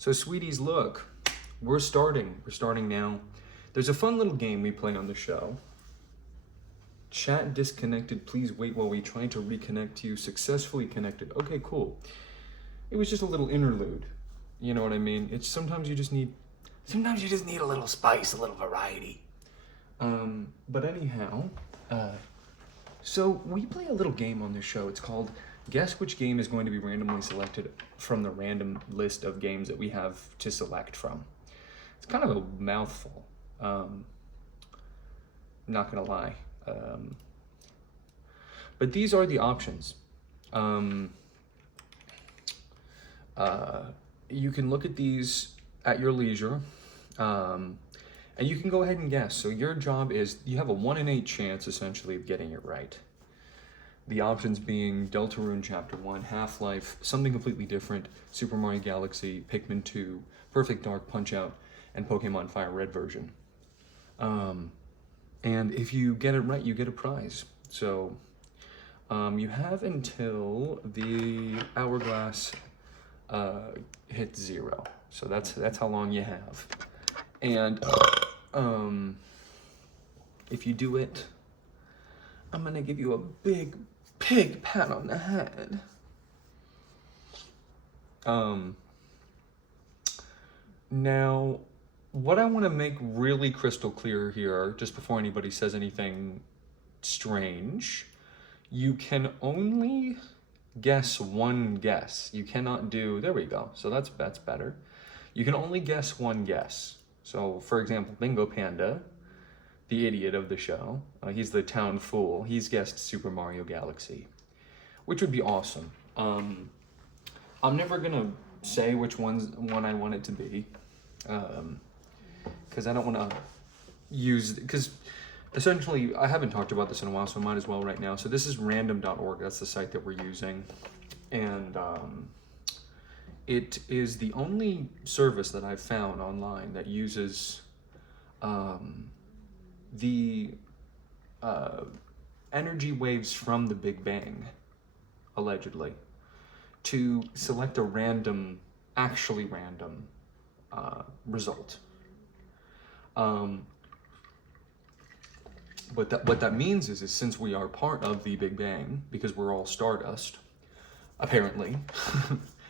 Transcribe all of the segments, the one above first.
So sweeties, look, we're starting now. There's a fun little game we play on the show. Chat disconnected, please wait while we try to reconnect to you. Successfully connected. Okay, cool. It was just a little interlude. You know what I mean? It's sometimes you just need a little spice, a little variety. But anyhow, so we play a little game on this show. It's called Guess Which Game is Going to Be Randomly Selected from the random list of games that we have to select from. It's kind of a mouthful. Not gonna lie. But these are the options. You can look at these at your leisure, and you can go ahead and guess. So your job is, you have a 1 in 8 chance essentially of getting it right. The options being Deltarune Chapter 1, Half-Life, something completely different, Super Mario Galaxy, Pikmin 2, Perfect Dark, Punch-Out, and Pokemon FireRed version. And if you get it right, you get a prize. So you have until the hourglass hits 0. So that's how long you have. And if you do it, I'm gonna give you a big pat on the head. Now, what I want to make really crystal clear here, just before anybody says anything strange, you can only guess one guess. You cannot do, there we go. So that's better. You can only guess one guess. So for example, Bingo Panda, the idiot of the show, he's the town fool. He's guessed Super Mario Galaxy, which would be awesome. I'm never gonna say which one I want it to be, because I don't want to use, because essentially I haven't talked about this in a while, so I might as well right now. So this is random.org. That's the site that we're using, and it is the only service that I've found online that uses the energy waves from the Big Bang, allegedly, to select a random, actually random result. What that means is since we are part of the Big Bang, because we're all stardust, apparently,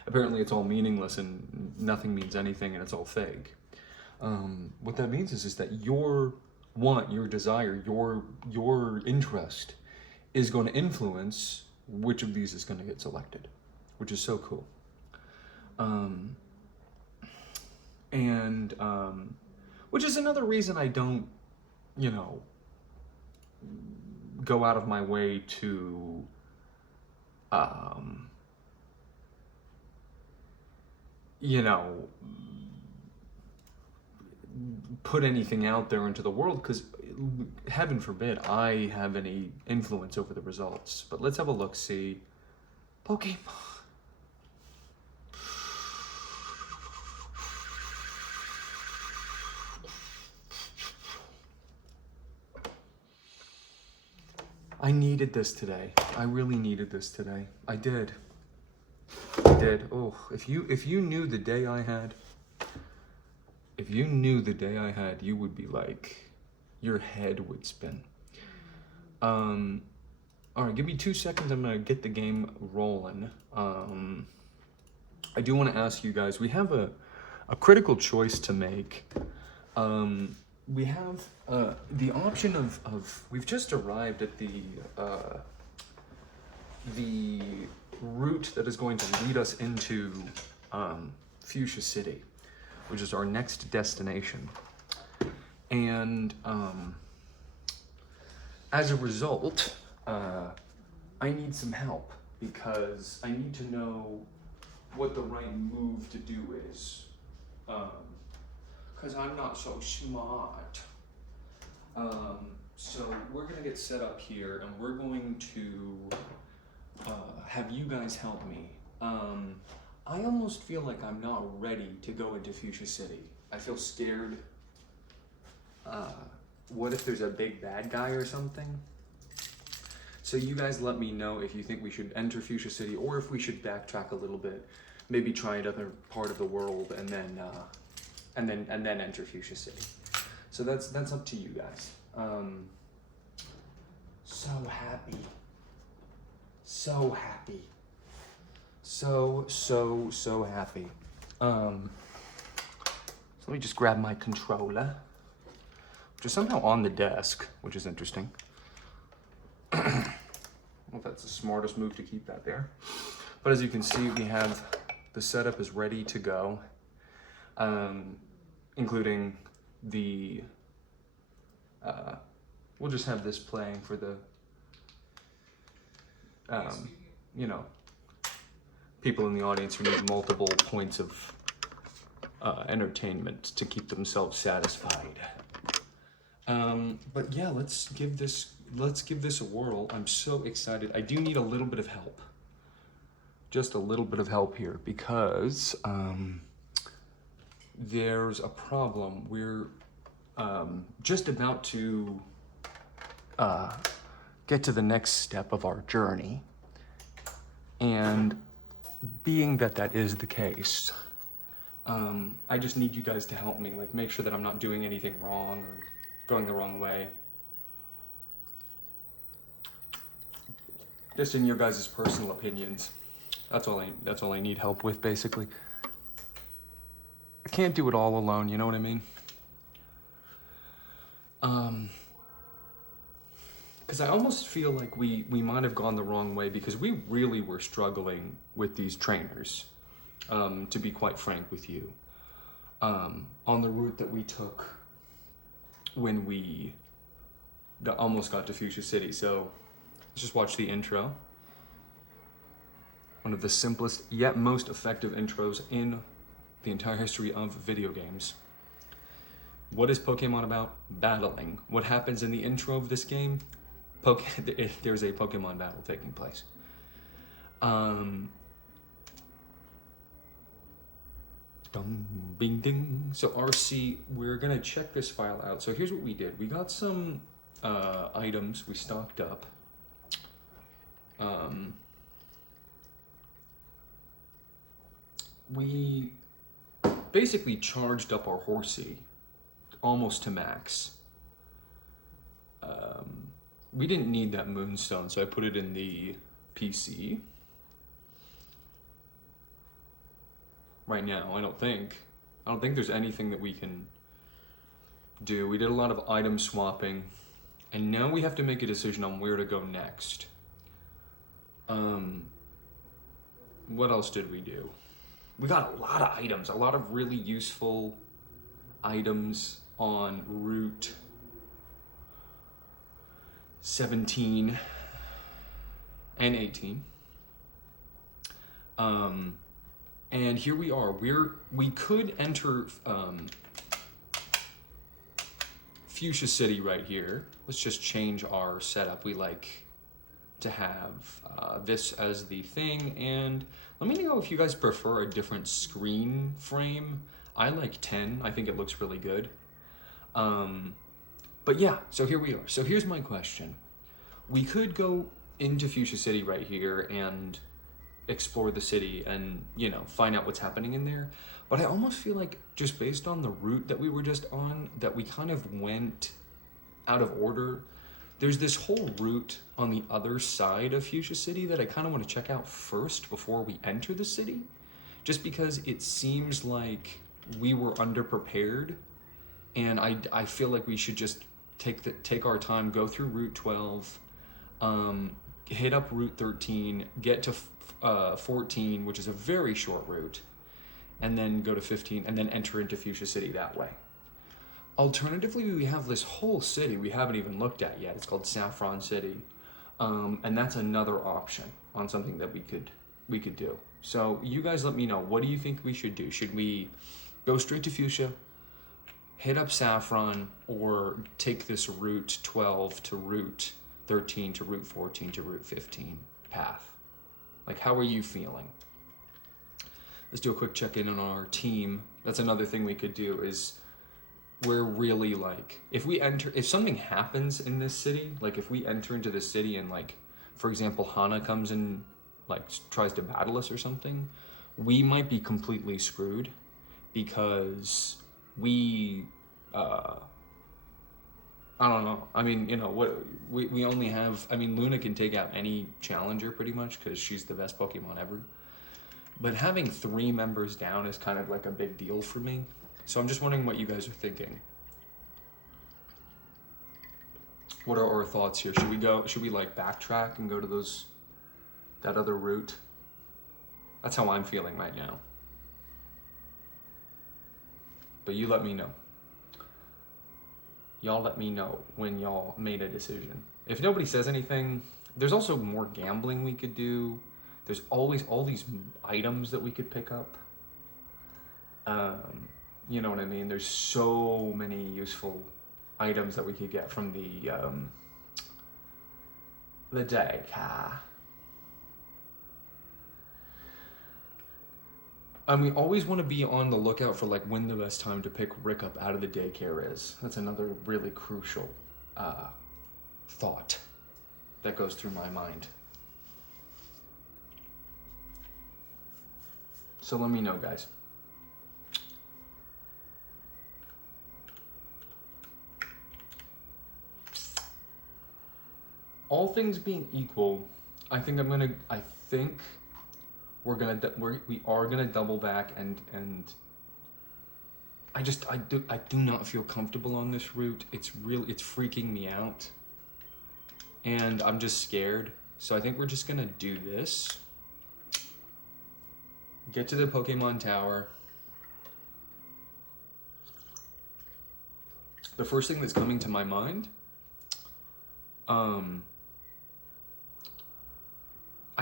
apparently it's all meaningless and nothing means anything and it's all fake. What that means is that your want, your desire, your interest is going to influence which of these is going to get selected, which is so cool. Which is another reason I don't, go out of my way to, put anything out there into the world, because heaven forbid I have any influence over the results. But let's have a look, see. Pokemon. I needed this today. I really needed this today. I did. Oh, if you knew the day I had, you would be like, your head would spin. All right, give me 2 seconds. I'm gonna get the game rolling. I do want to ask you guys, we have a critical choice to make. We have the option of we've just arrived at the route that is going to lead us into Fuchsia City, which is our next destination. And as a result, I need some help, because I need to know what the right move to do is. Because I'm not so smart. So we're gonna get set up here, and we're going to have you guys help me. I almost feel like I'm not ready to go into Fuchsia City. I feel scared. What if there's a big bad guy or something? So you guys let me know if you think we should enter Fuchsia City, or if we should backtrack a little bit. maybe try another part of the world and then enter Fuchsia City. So that's up to you guys. So happy. So happy. So happy. So let me just grab my controller, which is somehow on the desk, which is interesting. I don't know if that's the smartest move to keep that there. But as you can see, we have the setup is ready to go, including the, we'll just have this playing for the, you know, people in the audience who need multiple points of entertainment to keep themselves satisfied. But yeah, let's give this a whirl. I'm so excited. I do need a little bit of help. Just a little bit of help here because there's a problem. We're just about to get to the next step of our journey. And being that is the case, I just need you guys to help me, like make sure that I'm not doing anything wrong or going the wrong way. Just in your guys' personal opinions. That's all I need help with, basically. I can't do it all alone, you know what I mean? Because I almost feel like we might have gone the wrong way because we really were struggling with these trainers, to be quite frank with you, on the route that we took when we almost got to Fuchsia City. So let's just watch the intro. One of the simplest yet most effective intros in the entire history of video games. What is Pokemon about? Battling. What happens in the intro of this game? There's a Pokemon battle taking place. Bing ding. So RC, we're gonna check this file out. So here's what we did. We got some items we stocked up. We basically charged up our horsey almost to max. We didn't need that moonstone, so I put it in the PC. Right now, I don't think there's anything that we can do. We did a lot of item swapping, and now we have to make a decision on where to go next. What else did we do? We got a lot of items, a lot of really useful items on Route 17 and 18. And here we are. We could enter Fuchsia City right here. Let's just change our setup. We like to have this as the thing, and let me know if you guys prefer a different screen frame. I like 10. I think it looks really good. But yeah, so here we are. So here's my question. We could go into Fuchsia City right here and explore the city and, you know, find out what's happening in there. But I almost feel like just based on the route that we were just on, that we kind of went out of order. There's this whole route on the other side of Fuchsia City that I kind of want to check out first before we enter the city, just because it seems like we were underprepared, and I feel like we should just take our time, go through Route 12, hit up Route 13, get to 14, which is a very short route, and then go to 15, and then enter into Fuchsia City that way. Alternatively, we have this whole city we haven't even looked at yet. It's called Saffron City, and that's another option on something that we could do. So you guys let me know. What do you think we should do? Should we go straight to Fuchsia, hit up Saffron, or take this Route 12 to Route 13 to Route 14 to Route 15 path? Like, how are you feeling? Let's do a quick check-in on our team. That's another thing we could do is we're really like, if something happens in this city, like if we enter into the city and like, for example, Hana comes and like tries to battle us or something, we might be completely screwed because we, I don't know. I mean, you know, what we only have, I mean, Luna can take out any challenger pretty much because she's the best Pokemon ever. But having 3 members down is kind of like a big deal for me. So I'm just wondering what you guys are thinking. What are our thoughts here? Should we like backtrack and go to that other route? That's how I'm feeling right now. But you let me know. Y'all let me know when y'all made a decision. If nobody says anything, there's also more gambling we could do. There's always all these items that we could pick up. You know what I mean? There's so many useful items that we could get from the deck. And we always want to be on the lookout for like when the best time to pick Rick up out of the daycare is. That's another really crucial thought that goes through my mind. So let me know, guys. All things being equal, I think we are gonna double back and I do not feel comfortable on this route. It's freaking me out. And I'm just scared. So I think we're just gonna do this. Get to the Pokemon Tower. The first thing that's coming to my mind, I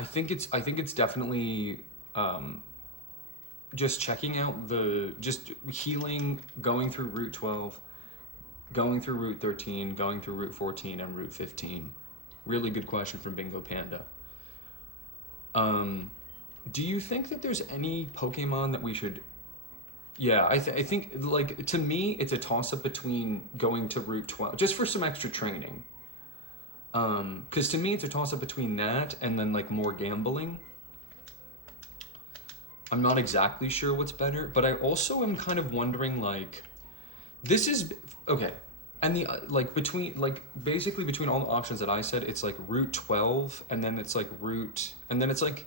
think it's definitely just checking out just healing, going through Route 12, going through Route 13, going through Route 14 and Route 15. Really good question from Bingo Panda. Do you think that there's any Pokemon that we should... Yeah, I think, like, to me, it's a toss-up between going to Route 12, just for some extra training. Because to me, it's a toss-up between that and then, like, more gambling. I'm not exactly sure what's better, but I also am kind of wondering, like, this is... Okay, and basically between all the options that I said, it's, like, Route 12, and then it's, like, and then it's, like...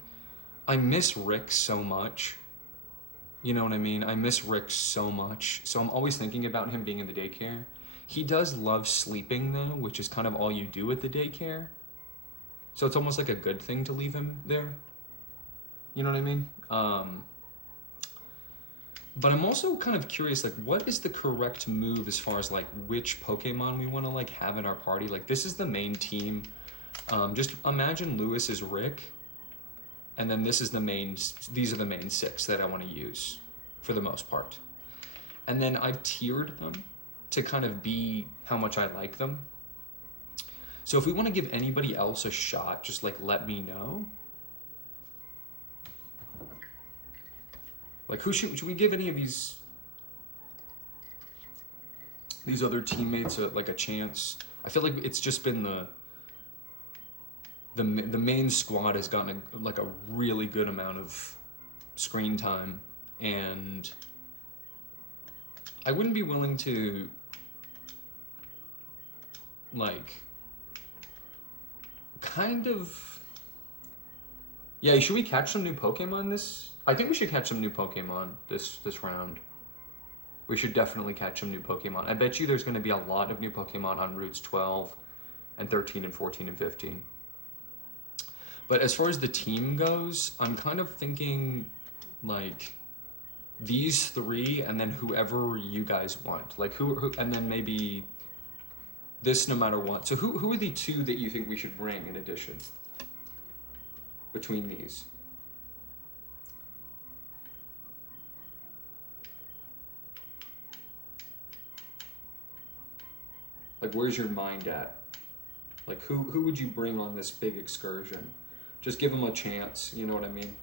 I miss Rick so much. You know what I mean? I miss Rick so much. So I'm always thinking about him being in the daycare. He does love sleeping though, which is kind of all you do at the daycare. So it's almost like a good thing to leave him there. You know what I mean? But I'm also kind of curious, like, what is the correct move as far as like which Pokemon we want to like have in our party? Like, this is the main team. Just imagine Lewis is Rick. And then these are the main 6 that I want to use for the most part. And then I've tiered them to kind of be how much I like them. So if we want to give anybody else a shot, just like let me know. Like, who should we give any of these other teammates a chance? I feel like it's just been the main squad has gotten a really good amount of screen time, and I wouldn't be willing to like kind of... Yeah, should we catch some new Pokemon this? I think we should catch some new Pokemon this round. We should definitely catch some new Pokemon. I bet you there's going to be a lot of new Pokemon on routes 12 and 13 and 14 and 15. But as far as the team goes, I'm kind of thinking, like, these 3 and then whoever you guys want. Like, who and then maybe this no matter what. So who are the 2 that you think we should bring in addition between these? Like, where's your mind at? Like, who would you bring on this big excursion? Just give them a chance, you know what I mean?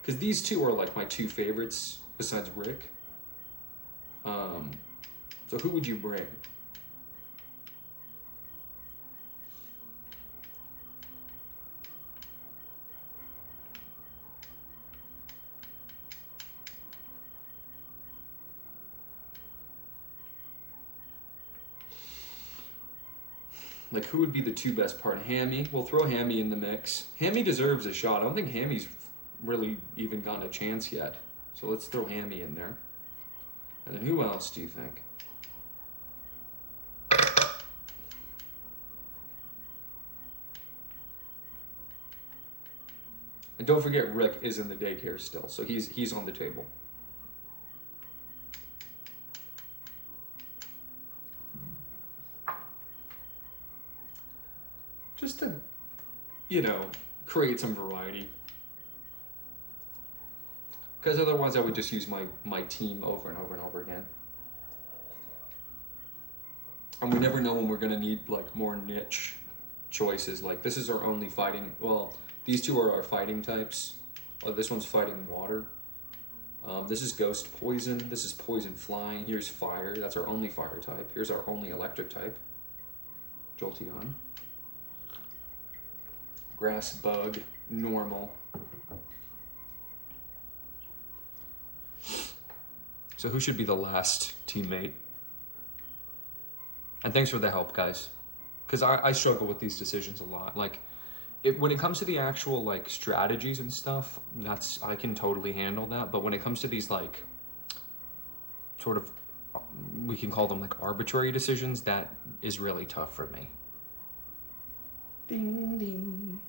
Because these 2 are like my 2 favorites besides Rick. So who would you bring? Like, who would be the two best part? Hammy. We'll throw Hammy in the mix. Hammy deserves a shot. I don't think Hammy's really even gotten a chance yet. So let's throw Hammy in there. And then who else do you think? And don't forget, Rick is in the daycare still, so he's on the table. Just to, you know, create some variety. Because otherwise I would just use my team over and over and over again. And we never know when we're gonna need like more niche choices. Like this is our only fighting, well, these two are our fighting types. Oh, this one's fighting water. This is ghost poison. This is poison flying. Here's fire. That's our only fire type. Here's our only electric type. Jolteon. Grass bug. Normal. So who should be the last teammate? And thanks for the help, guys. Because I struggle with these decisions a lot. Like, when it comes to the actual like strategies and stuff, I can totally handle that. But when it comes to these like sort of, we can call them like arbitrary decisions, that is really tough for me. Ding ding.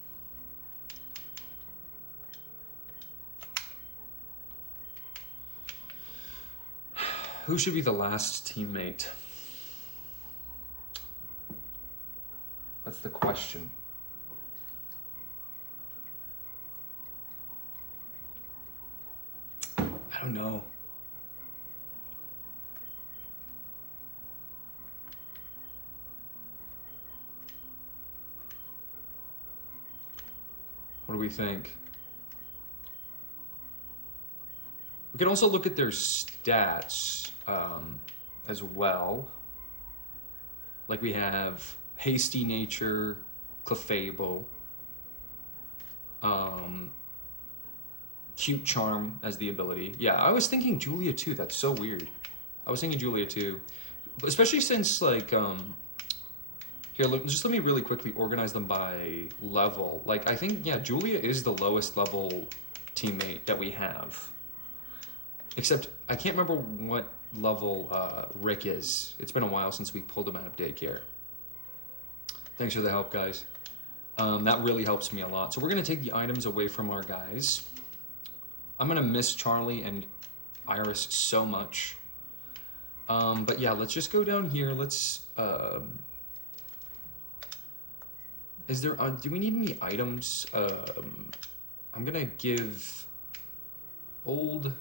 Who should be the last teammate? That's the question. I don't know. What do we think? We can also look at their stats as well. Like we have Hasty Nature, Clefable, Cute Charm as the ability. Yeah, I was thinking Julia too. That's so weird. I was thinking Julia too. Especially since like, here, just let me really quickly organize them by level. Like, I think, yeah, Julia is the lowest level teammate that we have. Except, I can't remember what level Rick is. It's been a while since we pulled him out of daycare. Thanks for the help, guys. That really helps me a lot. So we're gonna take the items away from our guys. I'm gonna miss Charlie and Iris so much. But yeah, let's just go down here. Let's, is there, do we need any items? I'm gonna give old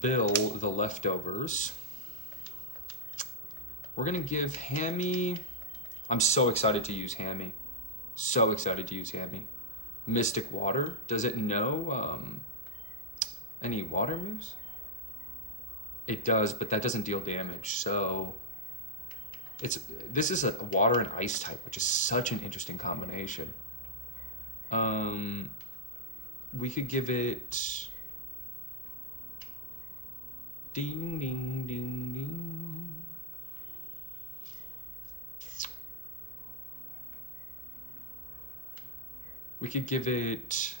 Bill the leftovers. We're gonna give Hammy, I'm so excited to use Hammy. So excited to use Hammy. Mystic Water, does it know any water moves? It does, but that doesn't deal damage, so this is a water and ice type, which is such an interesting combination. We could give it ding ding ding ding. We could give it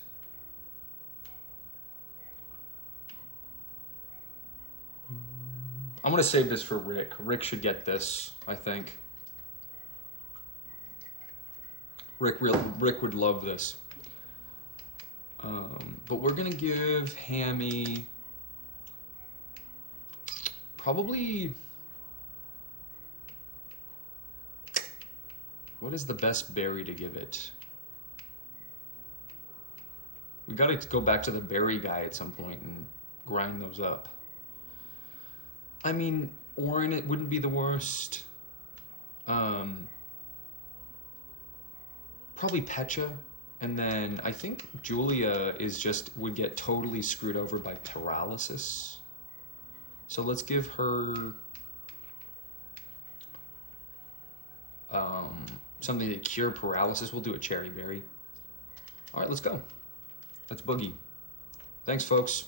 I'm gonna save this for Rick. Rick should get this, I think. Rick would love this. But we're gonna give Hammy probably, what is the best berry to give it? We gotta go back to the berry guy at some point and grind those up. I mean, Orin, it wouldn't be the worst. Probably Pecha. And then I think Julia would get totally screwed over by paralysis. So let's give her something to cure paralysis. We'll do a cherry berry. All right, let's go. Let's boogie. Thanks, folks.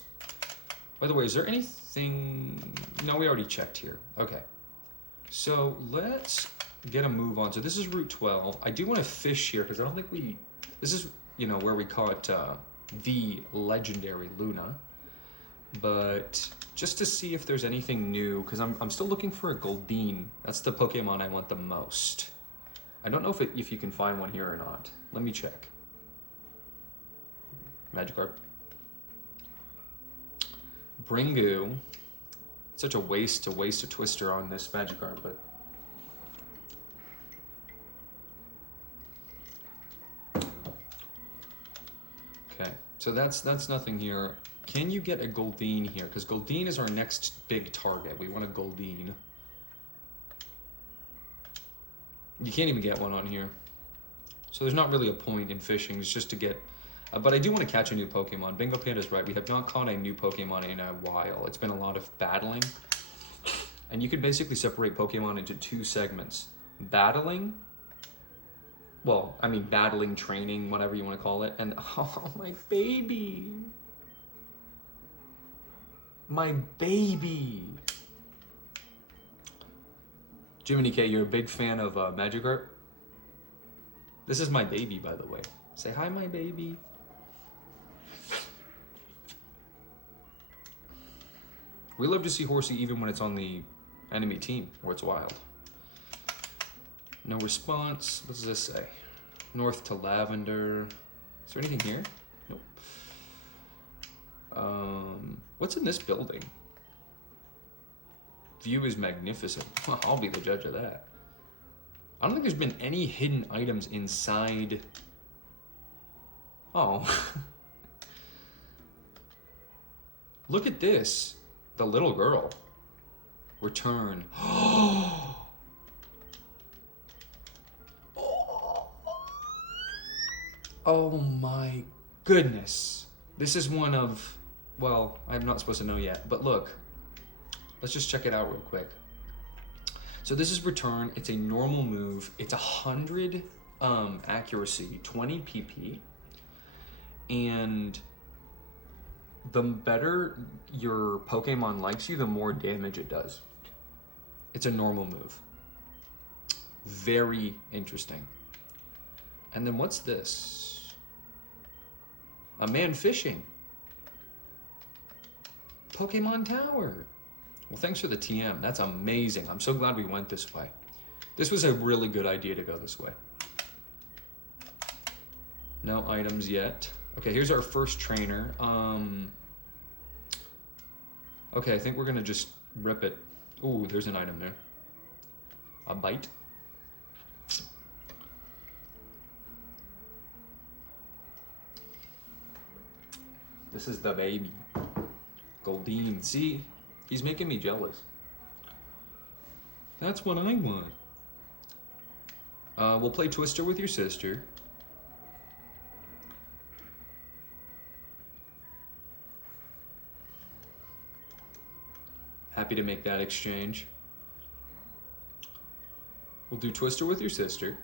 By the way, is there anything? No, we already checked here. Okay. So let's get a move on. So this is Route 12. I do want to fish here because I don't think this is, you know, where we caught the legendary Luna. But just to see if there's anything new, because I'm still looking for a Goldeen. That's the Pokemon I want the most. I don't know if you can find one here or not. Let me check. Magikarp. Bringu. Such a waste to waste a Twister on this Magikarp, but... Okay, so that's nothing here. Can you get a Goldeen here? Because Goldeen is our next big target. We want a Goldeen. You can't even get one on here. So there's not really a point in fishing. It's just to get... but I do want to catch a new Pokemon. Bingo Panda's right. We have not caught a new Pokemon in a while. It's been a lot of battling. And you could basically separate Pokemon into two segments. Battling. Well, I mean battling, training, whatever you want to call it. And, oh, my baby. My baby. Jiminy K, you're a big fan of Magikarp? This is my baby, by the way. Say hi, my baby. We love to see Horsey even when it's on the enemy team, or it's wild. No response. What does this say? North to Lavender. Is there anything here? Nope. What's in this building? View is magnificent. Well, I'll be the judge of that. I don't think there's been any hidden items inside. Oh. Look at this. The little girl. Return. Oh my goodness. This is one of, well, I'm not supposed to know yet, but look. Let's just check it out real quick. So this is Return. It's a normal move. It's 100 accuracy, 20 PP. And the better your Pokemon likes you, the more damage it does. It's a normal move. Very interesting. And then what's this? A man fishing. Pokemon Tower. Well, thanks for the TM. That's amazing. I'm so glad we went this way. This was a really good idea to go this way. No items yet. Okay, here's our first trainer. Okay, I think we're gonna just rip it. Ooh, there's an item there. A bite. This is the baby. Goldeen. See? He's making me jealous. That's what I want. We'll play Twister with your sister. Happy to make that exchange. We'll do Twister with your sister.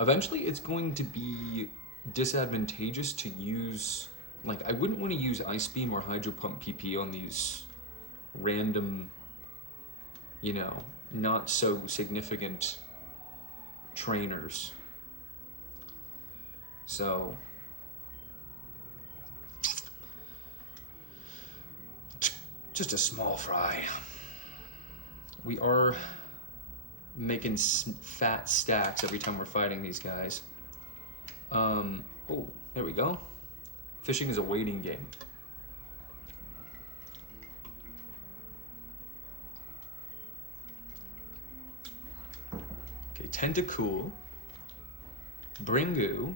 Eventually, it's going to be disadvantageous to use... Like, I wouldn't want to use Ice Beam or Hydro Pump PP on these random, you know, not so significant trainers. So, just a small fry. We are making fat stacks every time we're fighting these guys. Oh, there we go. Fishing is a waiting game. Okay, Tentacool. Bringu.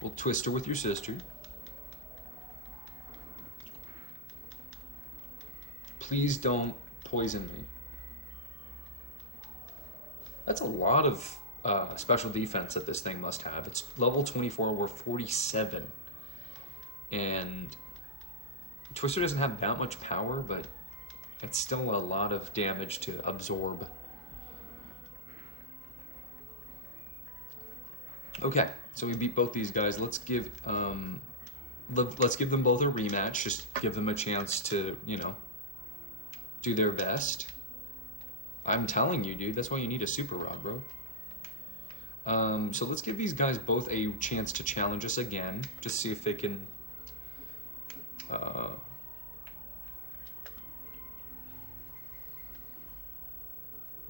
We'll Twister with your sister. Please don't poison me. That's a lot of special defense that this thing must have. It's level 24, we're 47. And Twister doesn't have that much power, but it's still a lot of damage to absorb. Okay, so we beat both these guys. Let's give them both a rematch. Just give them a chance to, you know, do their best. I'm telling you, dude. That's why you need a super rod, bro. So let's give these guys both a chance to challenge us again. Just see if they can...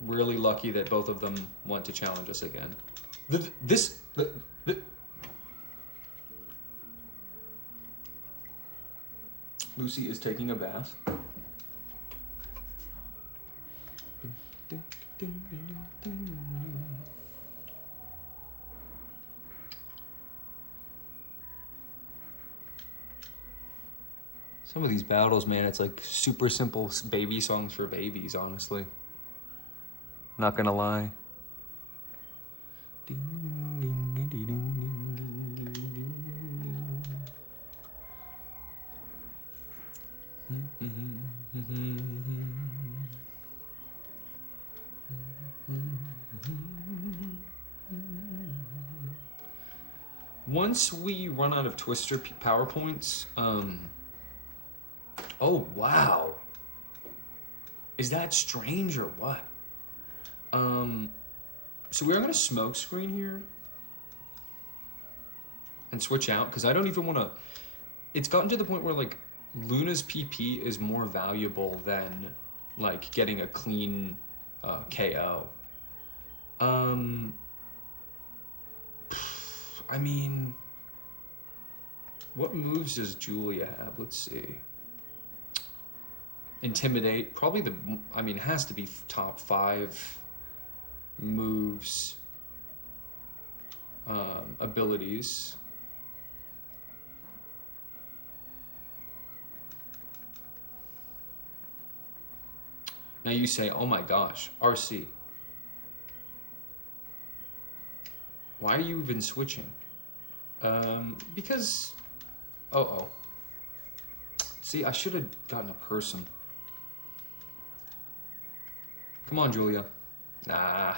really lucky that both of them want to challenge us again. Lucy is taking a bath. Some of these battles, man, it's like super simple baby songs for babies, honestly. Not gonna lie. Once we run out of Twister PowerPoints, oh wow. Is that strange or what? So we're gonna smoke screen here and switch out because I don't even want to. It's gotten to the point where like Luna's PP is more valuable than like getting a clean KO. I mean, what moves does Julia have? Let's see. Intimidate, probably the, I mean, it has to be top 5 moves, abilities. Now you say, oh my gosh, RC. Why are you even switching? Because, See, I should have gotten a person. Come on, Julia. Nah.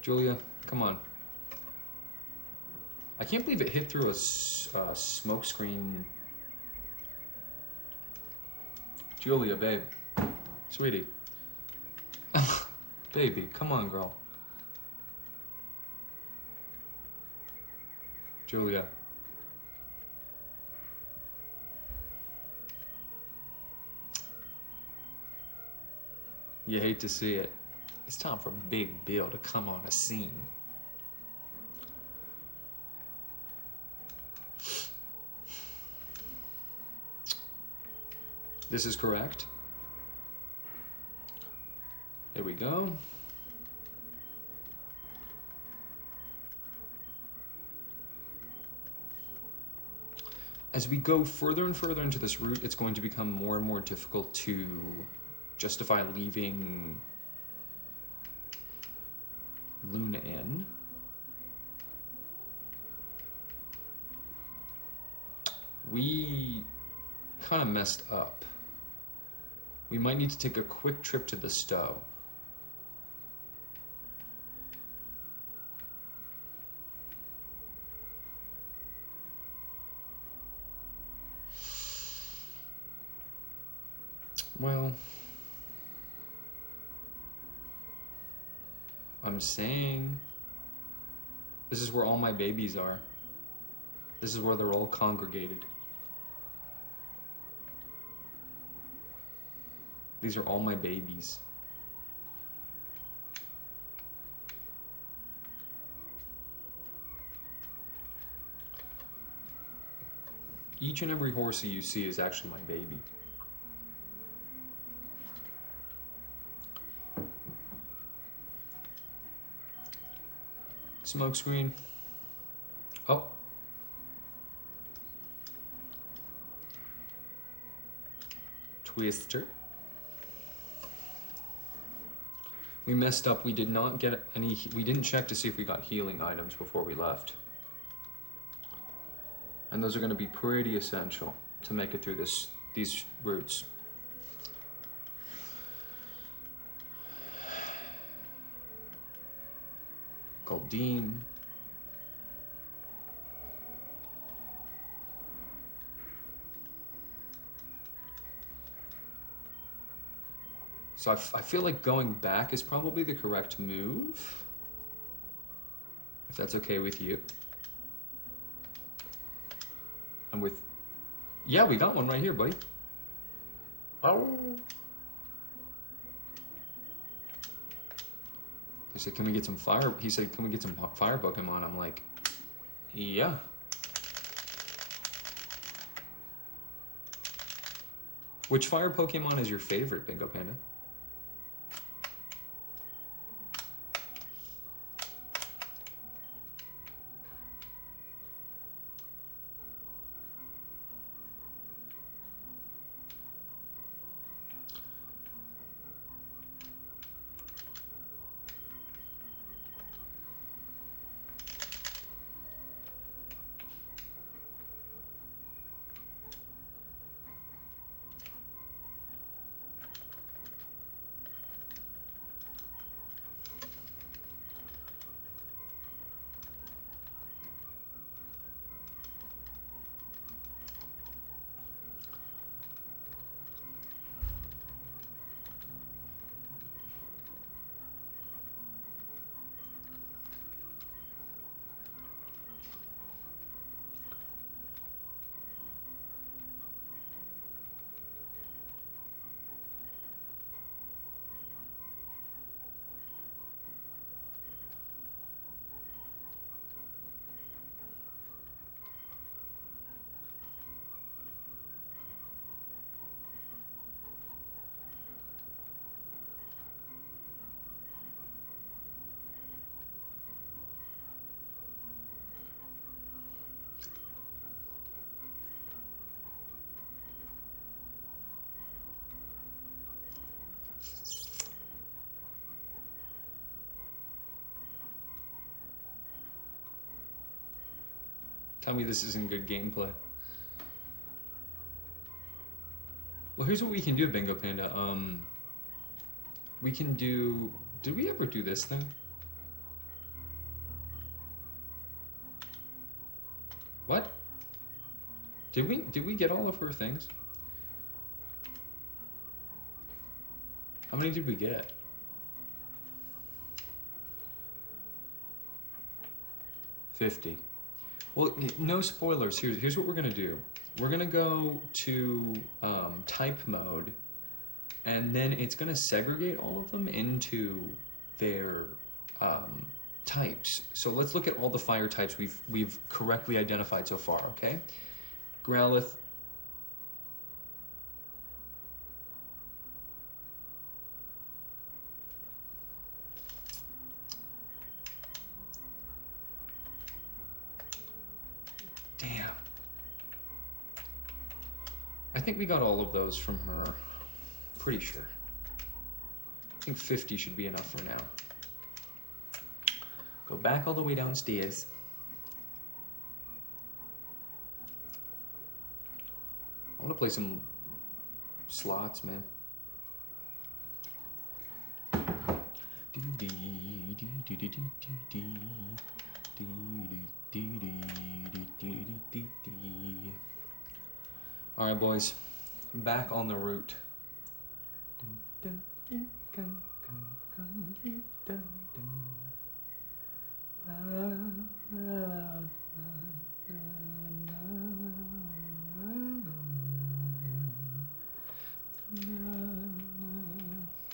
Julia, come on. I can't believe it hit through a smoke screen. Julia, babe. Sweetie. Baby, come on, girl. Julia. You hate to see it. It's time for Big Bill to come on a scene. This is correct. Here we go. As we go further and further into this route, it's going to become more and more difficult to justify leaving Luna in. We kind of messed up. We might need to take a quick trip to the Stowe. Well, I'm saying this is where all my babies are. This is where they're all congregated. These are all my babies. Each and every horsey you see is actually my baby. Smoke screen. Oh. Twister. We messed up. We did not get any, we didn't check to see if we got healing items before we left. And those are going to be pretty essential to make it through these routes. Goldeen. So I feel like going back is probably the correct move. If that's okay with you. I'm with... Yeah, we got one right here, buddy. Oh. They said, can we get some fire? He said, can we get some fire Pokemon? I'm like, yeah. Which fire Pokemon is your favorite, Bingo Panda? Tell me this isn't good gameplay. Well, here's what we can do, Bingo Panda. We can do... Did we ever do this thing? What? Did we get all of her things? How many did we get? $50. Well, no spoilers. Here's what we're gonna do. We're gonna go to type mode, and then it's gonna segregate all of them into their types. So let's look at all the fire types we've correctly identified so far. Okay, Growlithe. Damn. I think we got all of those from her. Pretty sure. I think 50 should be enough for now. Go back all the way downstairs. I want to play some slots, man. All right, boys, back on the route.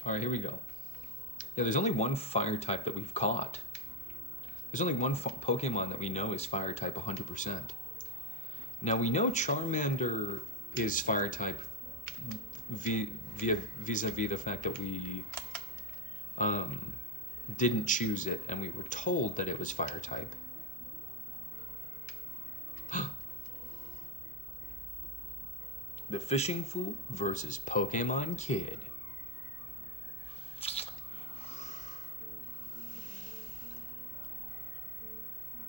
All right, here we go. Yeah, there's only one fire type that we've caught. There's only one Pokemon that we know is fire type 100%. Now we know Charmander is fire type vis-a-vis the fact that we didn't choose it and we were told that it was fire type. The Fishing Fool versus Pokemon Kid.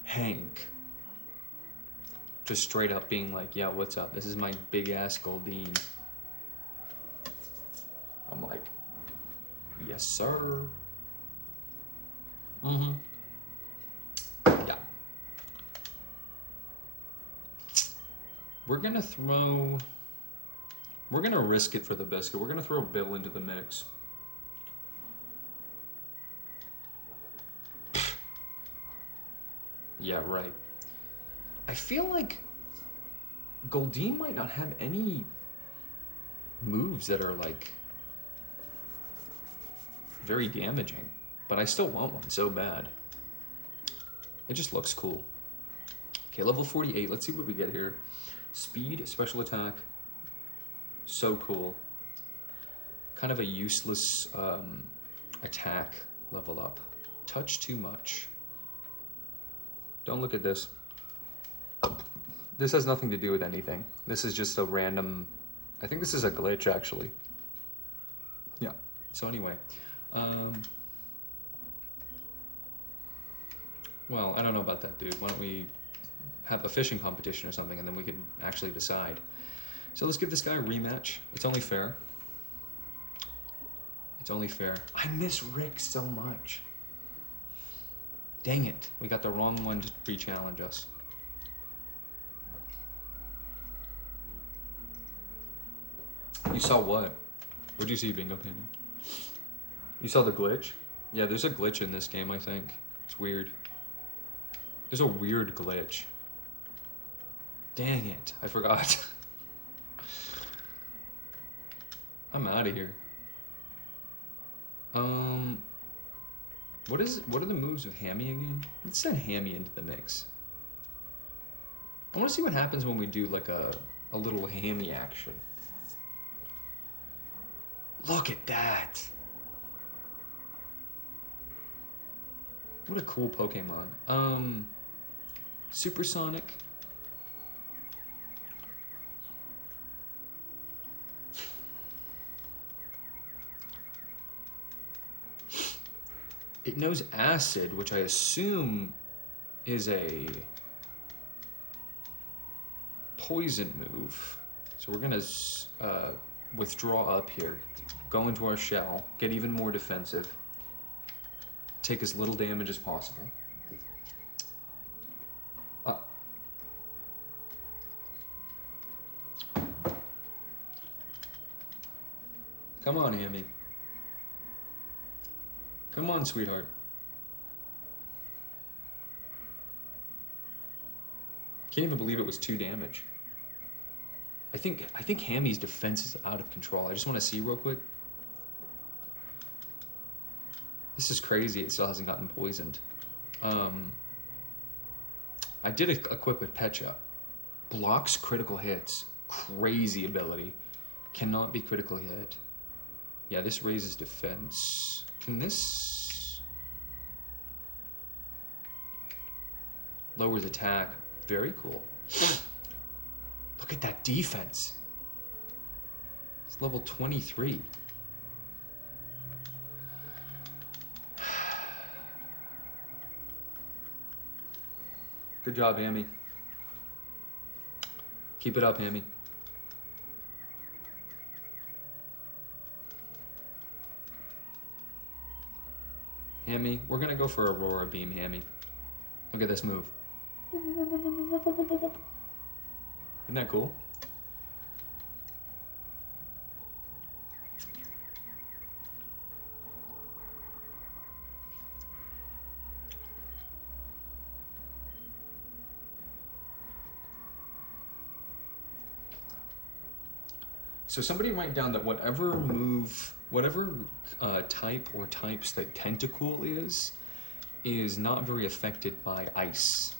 Hank. Just straight up being like, yeah, what's up? This is my big ass Goldeen. I'm like, yes, sir. Mm-hmm. Yeah. We're gonna risk it for the biscuit. We're gonna throw Bill into the mix. Yeah, right. I feel like Goldeen might not have any moves that are like very damaging, but I still want one so bad. It just looks cool. Okay, level 48. Let's see what we get here. Speed, special attack. So cool. Kind of a useless attack level up. Touch too much. Don't look at this. This has nothing to do with anything. This is just a random, I think this is a glitch actually. Yeah, so anyway. Well, I don't know about that, dude. Why don't we have a fishing competition or something and then we can actually decide. So let's give this guy a rematch. It's only fair. It's only fair. I miss Rick so much. Dang it. We got the wrong one to re-challenge us. You saw what? What'd you see, Bingo Panda? You saw the glitch? Yeah, there's a glitch in this game, I think. It's weird. There's a weird glitch. Dang it, I forgot. I'm out of here. What are the moves of Hammy again? Let's send Hammy into the mix. I want to see what happens when we do like a little Hammy action. Look at that. What a cool Pokemon. Supersonic. It knows Acid, which I assume is a poison move. So we're gonna withdraw up here, go into our shell, get even more defensive, take as little damage as possible. Come on, Hammy. Come on, sweetheart. Can't even believe it was 2 damage. I think Hammy's defense is out of control. I just want to see real quick. This is crazy. It still hasn't gotten poisoned. I did equip with Pecha. Blocks critical hits. Crazy ability. Cannot be critical hit. Yeah, this raises defense. Can this... lowers attack. Very cool. Look at that defense. It's level 23. Good job, Hammy. Keep it up, Hammy. Hammy, we're gonna go for Aurora Beam, Hammy. Look at this move. Isn't that cool? So somebody write down that whatever move, whatever type or types that Tentacool is not very affected by ice.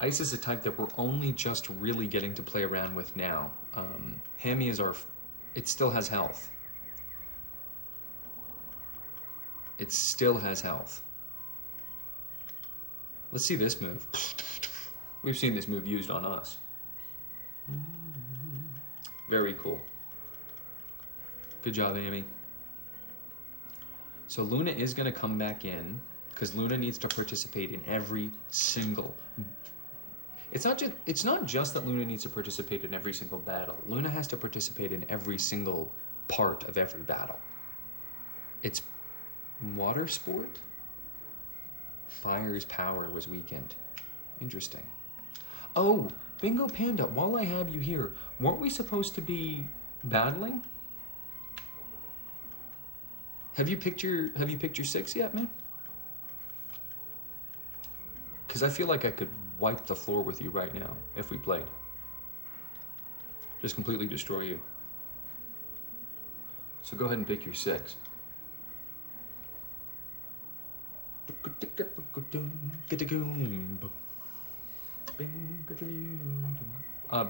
Ice is a type that we're only just really getting to play around with now. Hammy is it still has health. It still has health. Let's see this move. We've seen this move used on us. Very cool. Good job, Amy. So Luna is gonna come back in because Luna needs to participate in every single. It's not just that Luna needs to participate in every single battle. Luna has to participate in every single part of every battle. It's water sport. Fire's power was weakened. Interesting. Oh, Bingo Panda, while I have you here, weren't we supposed to be battling? Have you picked your 6 yet, man? because I feel like I could wipe the floor with you right now if we played. Just completely destroy you. So go ahead and pick your 6.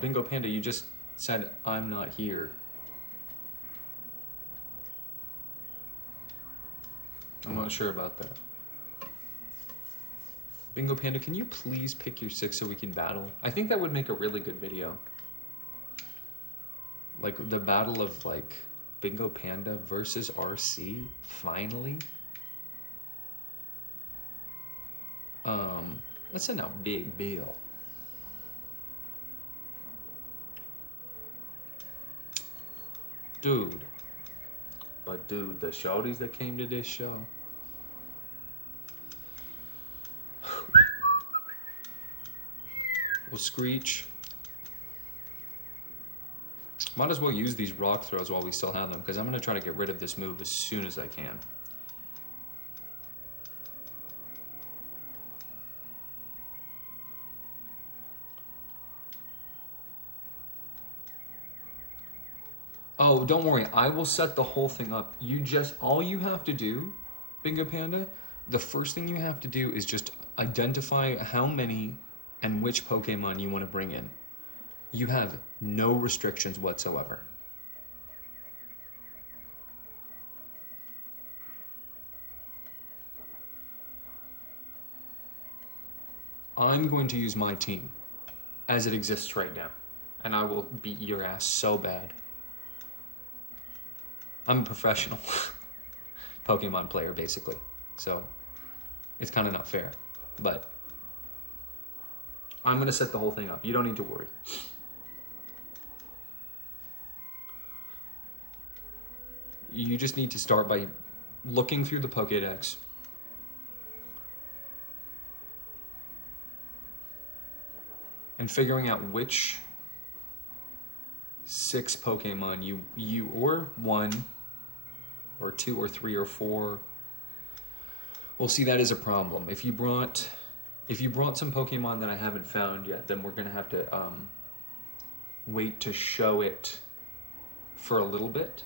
Bingo Panda, you just said I'm not here. I'm not sure about that. Bingo Panda, can you please pick your 6 so we can battle? I think that would make a really good video. Like the battle of like Bingo Panda versus RC, finally. That's a now big deal. Dude. But dude, the shorties that came to this show. We'll Screech. Might as well use these rock throws while we still have them, because I'm going to try to get rid of this move as soon as I can. Oh, don't worry. I will set the whole thing up. All you have to do, Bingo Panda, the first thing you have to do is just identify how many and which Pokemon you want to bring in. You have no restrictions whatsoever. I'm going to use my team as it exists right now, and I will beat your ass so bad. I'm a professional Pokemon player, basically, so it's kind of not fair, but I'm going to set the whole thing up. You don't need to worry. You just need to start by looking through the Pokédex. And figuring out which 6 Pokemon you or 1 or 2 or 3 or 4. We'll see that as a problem. If you brought some Pokemon that I haven't found yet, then we're gonna have to wait to show it for a little bit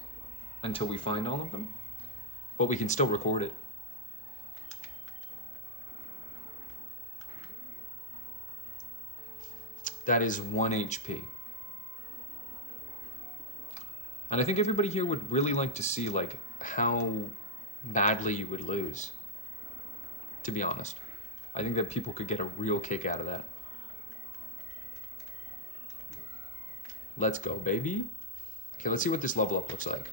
until we find all of them, but we can still record it. That is 1 HP. And I think everybody here would really like to see like how badly you would lose, to be honest. I think that people could get a real kick out of that. Let's go, baby. Okay, let's see what this level up looks like.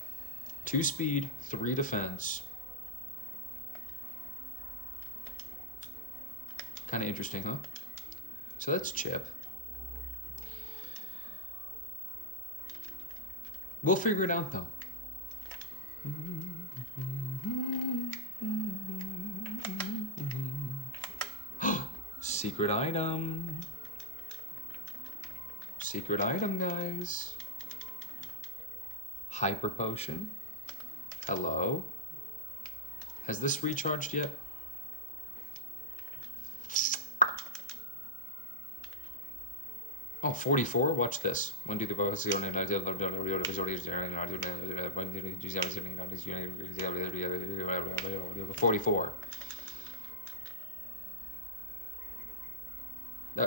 2 speed, 3 defense. Kind of interesting, huh? So that's Chip. We'll figure it out, though. Secret item. Secret item, guys. Hyper Potion. Hello. Has this recharged yet? Oh, 44? Watch this. 1, 2, 3, 4, 44.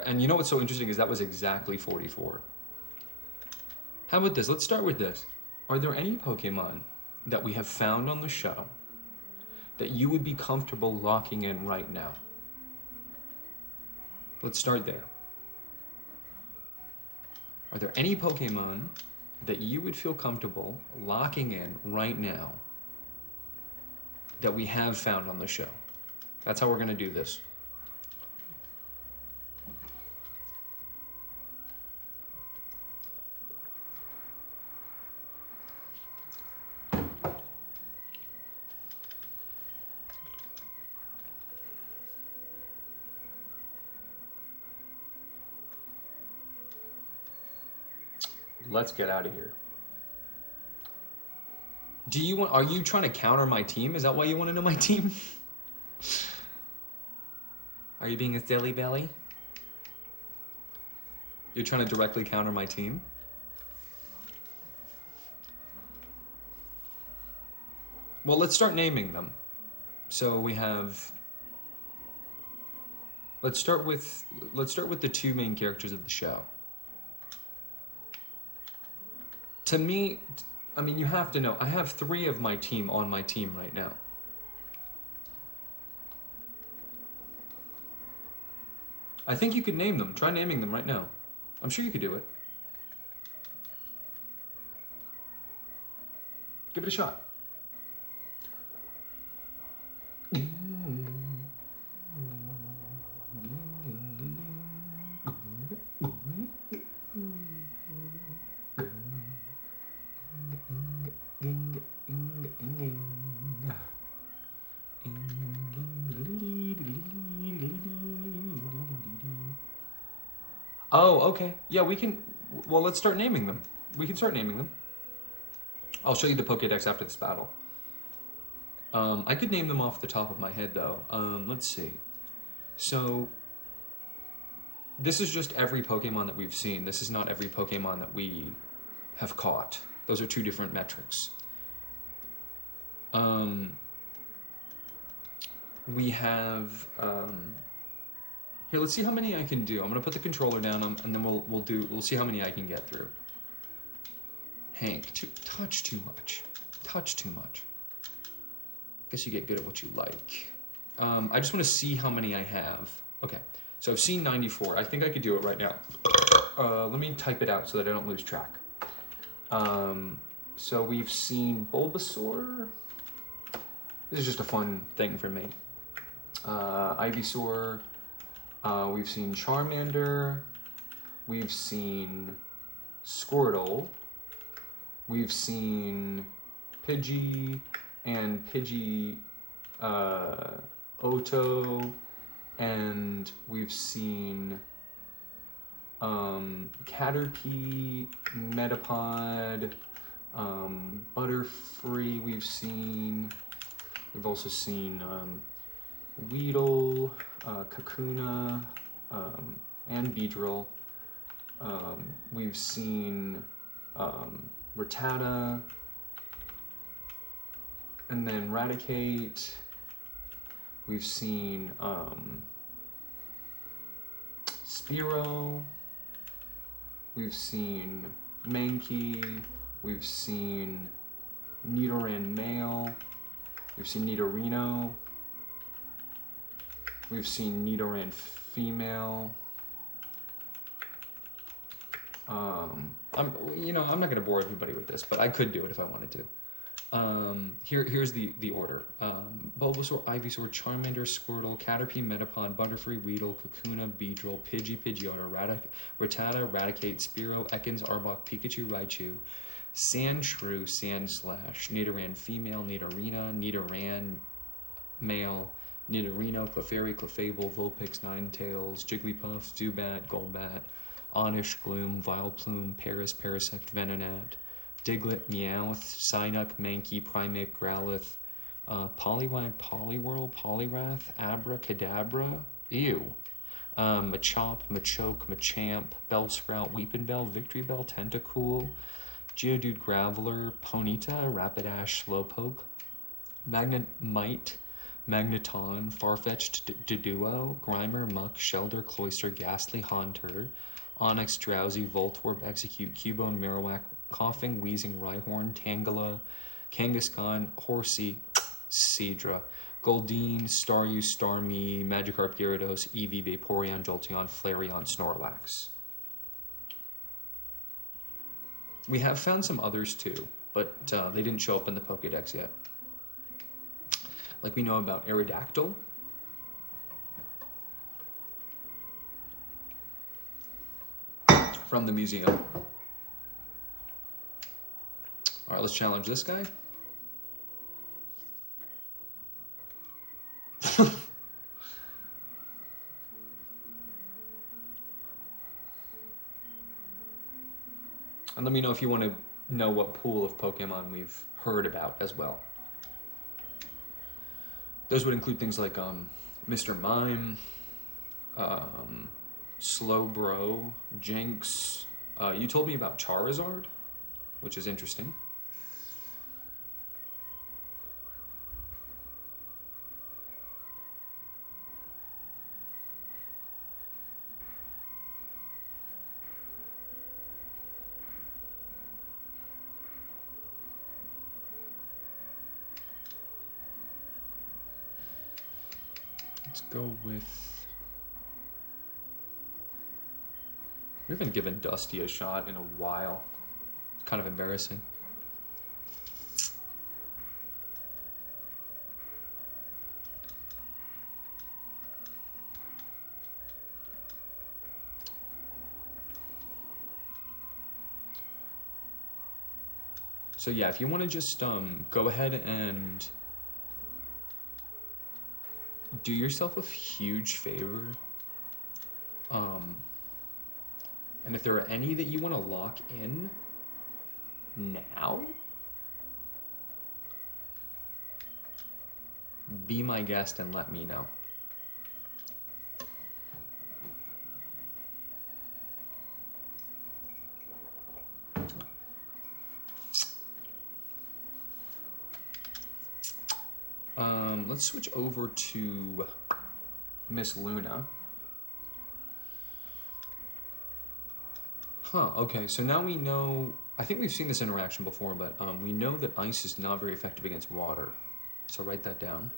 And you know what's so interesting is that was exactly 44. How about this? Let's start with this. Are there any Pokemon that we have found on the show that you would be comfortable locking in right now? Let's start there. Are there any Pokemon that you would feel comfortable locking in right now that we have found on the show? That's how we're going to do this. Let's get out of here. Are you trying to counter my team? Is that why you want to know my team? Are you being a silly belly? You're trying to directly counter my team? Well, let's start naming them. So we have. Let's start with the two main characters of the show. To me, I mean, you have to know, I have 3 of my team on my team right now. I think you could name them. Try naming them right now. I'm sure you could do it. Give it a shot. Oh, okay. Yeah, we can. Well, let's start naming them. We can start naming them. I'll show you the Pokédex after this battle. I could name them off the top of my head, though. Let's see. So, this is just every Pokemon that we've seen. This is not every Pokemon that we have caught. Those are 2 different metrics. We have. Here, let's see how many I can do. I'm gonna put the controller down, and then we'll see how many I can get through. Hank, touch too much. Touch too much. Guess you get good at what you like. I just want to see how many I have. Okay, so I've seen 94. I think I could do it right now. Let me type it out so that I don't lose track. So we've seen Bulbasaur. This is just a fun thing for me. Ivysaur. We've seen Charmander. We've seen Squirtle. We've seen Pidgey and Pidgey Oto, and we've seen Caterpie, Metapod, Butterfree. We've also seen Weedle, Kakuna, and Beedrill. We've seen Rattata, and then Raticate. We've seen Spearow. We've seen Mankey. We've seen Nidoran male. We've seen Nidorino. We've seen Nidoran female. I'm not gonna bore everybody with this, but I could do it if I wanted to. Here's the order. Bulbasaur, Ivysaur, Charmander, Squirtle, Caterpie, Metapod, Butterfree, Weedle, Kakuna, Beedrill, Pidgey, Pidgeotto, Rattata, Raticate, Spearow, Ekans, Arbok, Pikachu, Raichu, Sandshrew, Sandslash, Nidoran female, Nidorina, Nidoran male, Nidorino, Clefairy, Clefable, Vulpix, Ninetales, Jigglypuff, Zubat, Golbat, Oddish, Gloom, Vileplume, Paris, Parasect, Venonat, Diglett, Meowth, Psyduck, Mankey, Primeape, Growlithe, Poliwag, Poliwhirl, Poliwrath, Abracadabra, ew, Machop, Machoke, Machamp, Bellsprout, Weepinbell, Victreebel, Tentacool, Geodude, Graveler, Ponyta, Rapidash, Slowpoke, Magnemite, Magneton, Farfetch'd, Deduo, Grimer, Muck, Shelder, Cloyster, Ghastly, Haunter, Onyx, Drowsy, Voltorb, Execute, Cubone, Marowak, Coughing, Wheezing, Rhyhorn, Tangela, Kangaskhan, Horsey, Seadra, Goldeen, Staryu, Starmie, Magikarp, Gyarados, Eevee, Vaporeon, Jolteon, Flareon, Snorlax. We have found some others too, but they didn't show up in the Pokédex yet. Like we know about Aerodactyl. From the museum. All right, let's challenge this guy. And let me know if you want to know what pool of Pokemon we've heard about as well. Those would include things like Mr. Mime, Slowbro, Jinx. You told me about Charizard, which is interesting. Let's go with... We haven't given Dusty a shot in a while. It's kind of embarrassing. So yeah, if you want to just go ahead and do yourself a huge favor, and if there are any that you want to lock in now, be my guest and let me know. Let's switch over to Miss Luna. Huh, okay, so now we know, I think we've seen this interaction before, but we know that ice is not very effective against water. So write that down.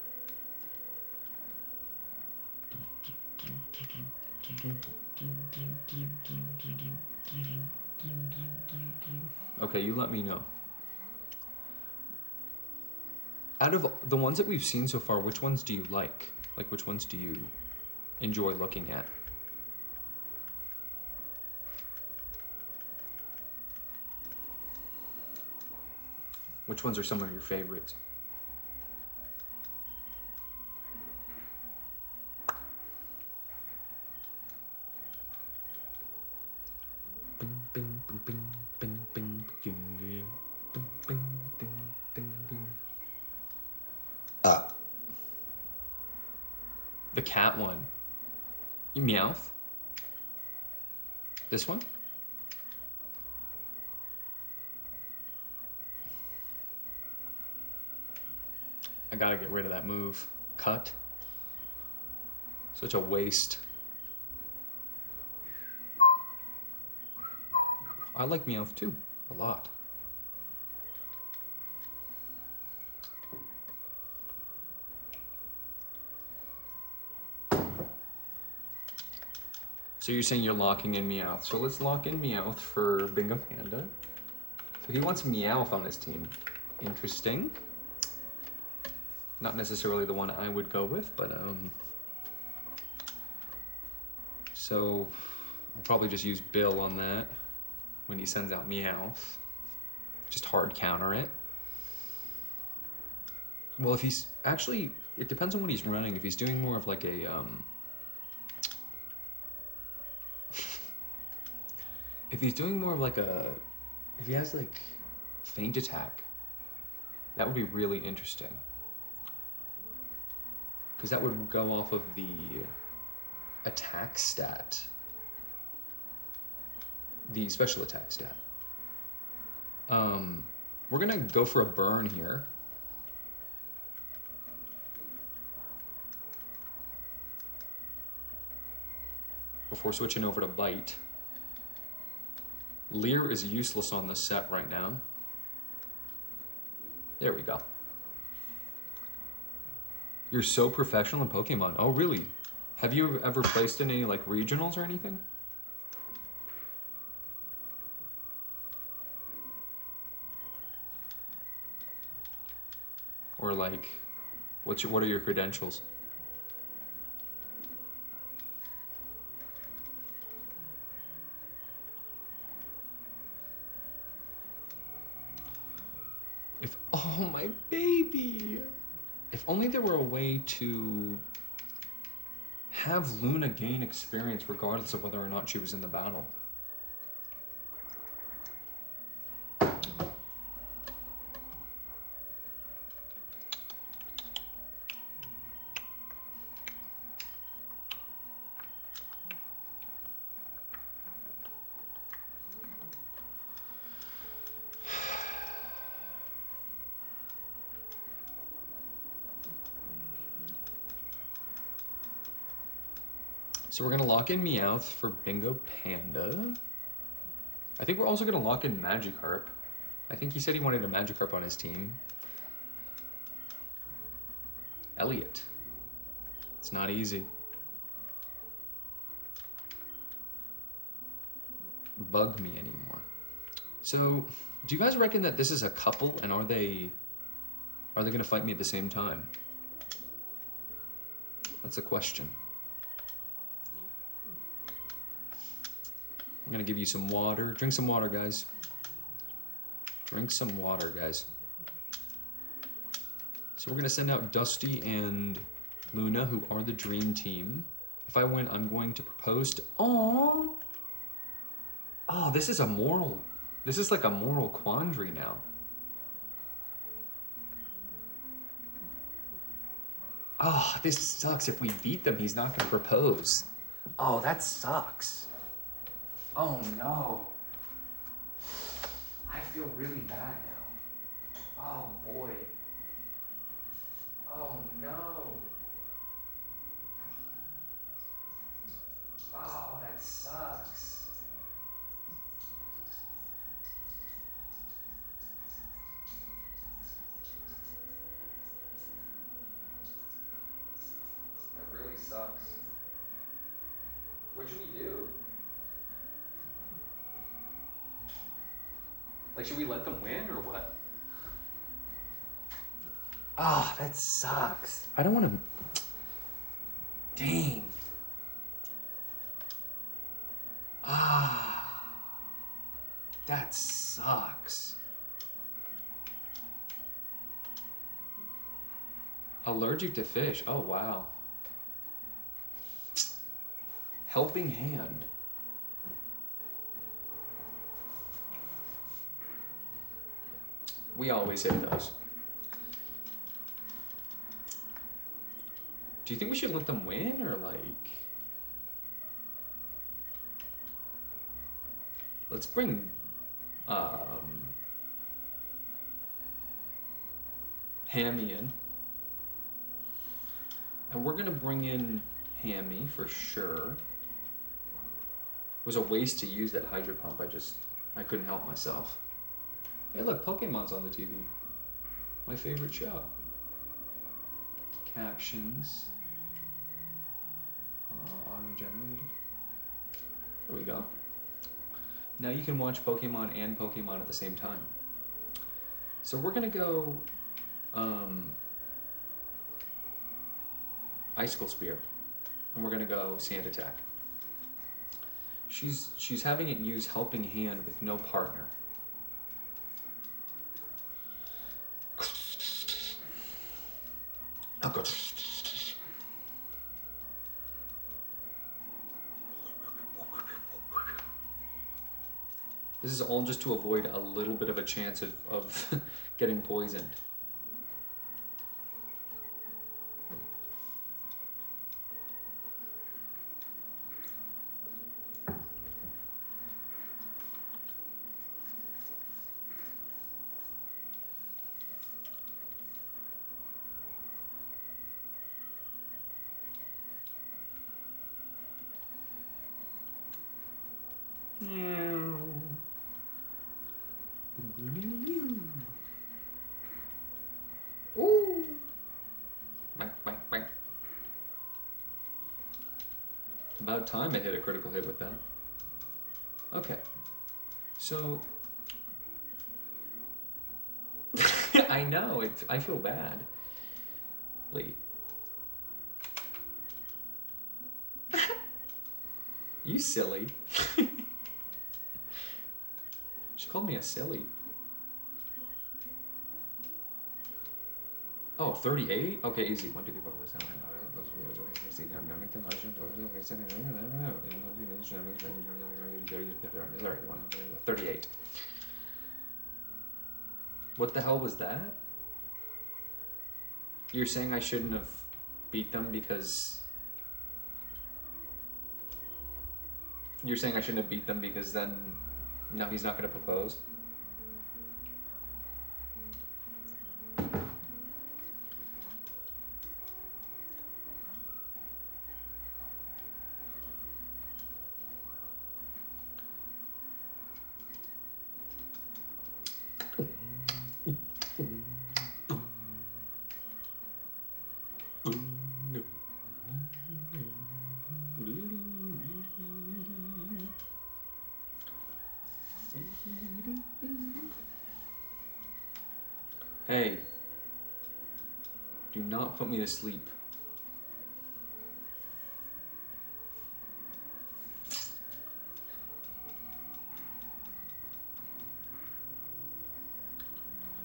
Okay, you let me know. Out of the ones that we've seen so far, which ones do you like? Like, which ones do you enjoy looking at? Which ones are some of your favorites? Bing, bing, bing, bing, bing, bing, bing, bing, bing, bing, bing, bing, bing. The cat one. You Meowth? This one? I gotta get rid of that move. Cut. Such a waste. I like Meowth too, a lot. So you're saying you're locking in Meowth. So let's lock in Meowth for Bingo Panda. So he wants Meowth on his team. Interesting. Not necessarily the one I would go with, but so I'll probably just use Bill on that when he sends out Meowth. Just hard counter it. Well, if he's actually, it depends on what he's running. If he's doing more of like a if he's doing more of like a, if he has like feint attack, that would be really interesting. Because that would go off of the attack stat. The special attack stat. We're gonna go for a burn here. Before switching over to bite. Leer is useless on this set right now. There we go. You're so professional in Pokemon. Oh, really? Have you ever placed in any like regionals or anything? Or like, what are your credentials? Oh, my baby. If only there were a way to have Luna gain experience regardless of whether or not she was in the battle. So we're gonna lock in Meowth for Bingo Panda. I think we're also gonna lock in Magikarp. I think he said he wanted a Magikarp on his team. Elliot. It's not easy. Bug me anymore. So, do you guys reckon that this is a couple, and are they gonna fight me at the same time? That's a question. I'm gonna give you some water. Drink some water, guys. Drink some water, guys. So we're gonna send out Dusty and Luna, who are the dream team. If I win, I'm going to propose to... Aww! Oh, this is a moral... This is like a moral quandary now. Oh, this sucks. If we beat them, he's not gonna propose. Oh, that sucks. Oh no. I feel really bad now. Oh boy. Oh no. Oh, that sucks. That really sucks. What should we do? Like, should we let them win or what? Ah, that sucks. I don't want to... Dang. Ah. That sucks. Allergic to fish. Oh, wow. Helping hand. We always say those. Do you think we should let them win or like... Let's bring Hammy in. And we're gonna bring in Hammy for sure. It was a waste to use that Hydro Pump. I couldn't help myself. Hey look, Pokemon's on the TV. My favorite show. Captions. Auto-generated. There we go. Now you can watch Pokemon and Pokemon at the same time. So we're gonna go Icicle Spear. And we're gonna go Sand Attack. She's having it use Helping Hand with no partner. Oh, good. This is all just to avoid a little bit of a chance of getting poisoned. Ooh. Bang, bang, bang. About time I hit a critical hit with that. Okay. So I know, I feel bad. Lee. You silly. She called me a silly. Oh, 38? Okay, easy. 1, 2, 3, 4, 5, 6, 38. What the hell was that? You're saying I shouldn't have beat them because... You're saying I shouldn't have beat them because then... No, he's not going to propose? Hey. Do not put me to sleep.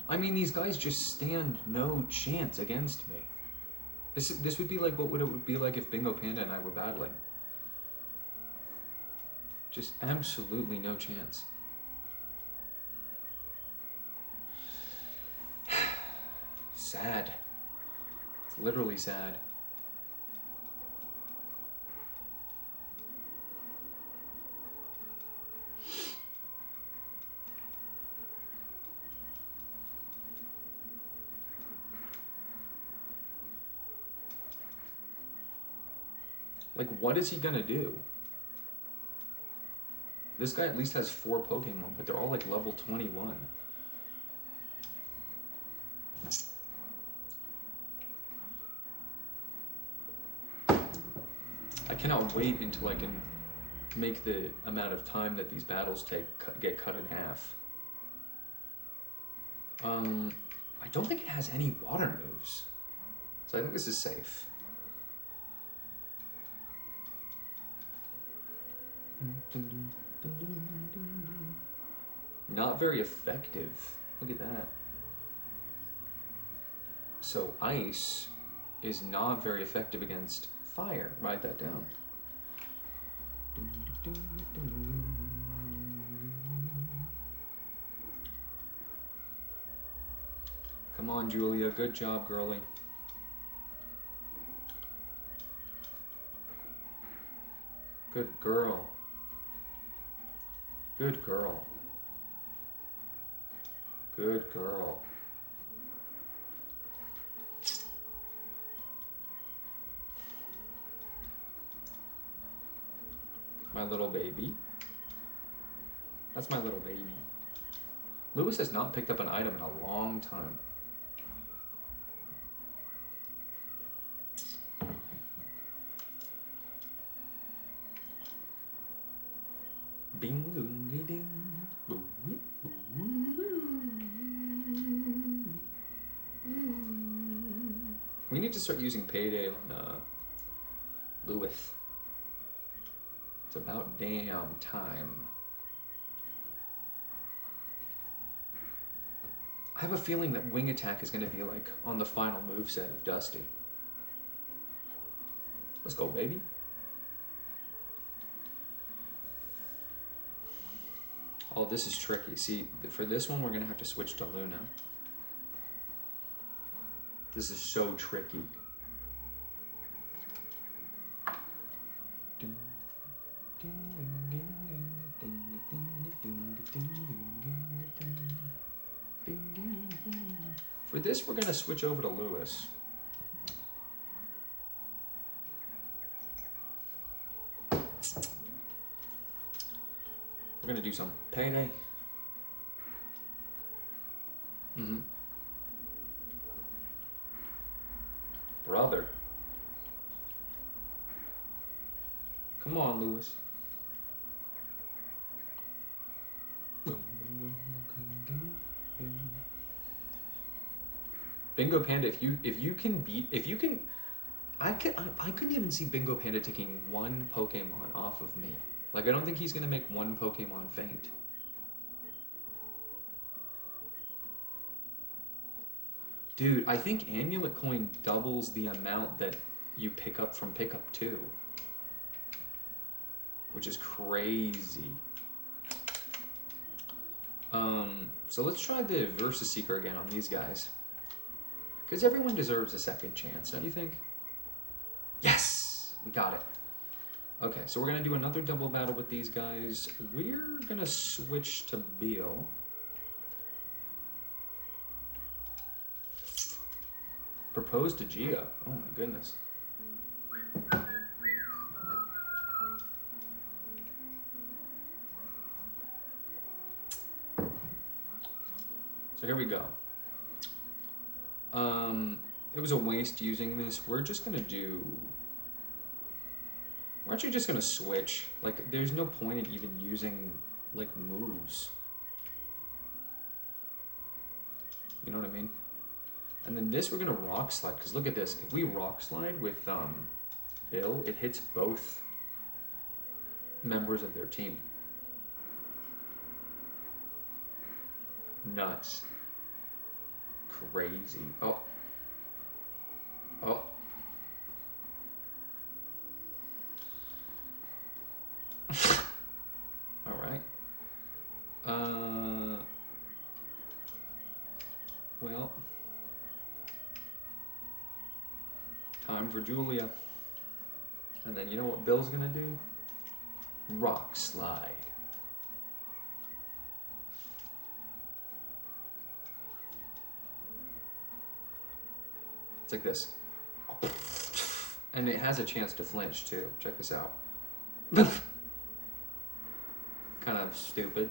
I mean, these guys just stand no chance against me. This would be like what it would be like if Bingo Panda and I were battling. Just absolutely no chance. Sad. It's literally sad. Like, what is he gonna do? This guy at least has 4 Pokemon, but they're all like level 21. I cannot wait until I can make the amount of time that these battles take get cut in half. I don't think it has any water moves, so I think this is safe. Not very effective. Look at that. So ice is not very effective against fire. Write that down. Come on, Julia. Good job, girlie. Good girl. Good girl. Good girl. My little baby. That's my little baby. Lewis has not picked up an item in a long time. Ding ding ding. We need to start using Payday on Lewis. It's about damn time. I have a feeling that Wing Attack is going to be like on the final moveset of Dusty. Let's go, baby. Oh, this is tricky. See, for this one, we're going to have to switch to Luna. This is so tricky. For this, we're going to switch over to Lewis. We're gonna do some Payday. Brother. Come on, Lewis. Bingo Panda, if you can I couldn't even see Bingo Panda taking 1 Pokemon off of me. Like, I don't think he's gonna make 1 Pokemon faint. Dude, I think Amulet Coin doubles the amount that you pick up from pickup 2. Which is crazy. So let's try the Versus Seeker again on these guys. Because everyone deserves a second chance, don't you think? Yes! We got it. Okay, so we're going to do another double battle with these guys. We're going to switch to Beal. Propose to Gia. Oh my goodness. So here we go. It was a waste using this. We're just going to do... We're actually just gonna switch. Like, there's no point in even using, like, moves. You know what I mean? And then this we're gonna rock slide, because look at this. If we rock slide with Bill, it hits both members of their team. Nuts. Crazy. Oh. Oh. Alright. Well. Time for Julia. And then you know what Bill's gonna do? Rock slide. It's like this. And it has a chance to flinch too. Check this out. Kind of stupid.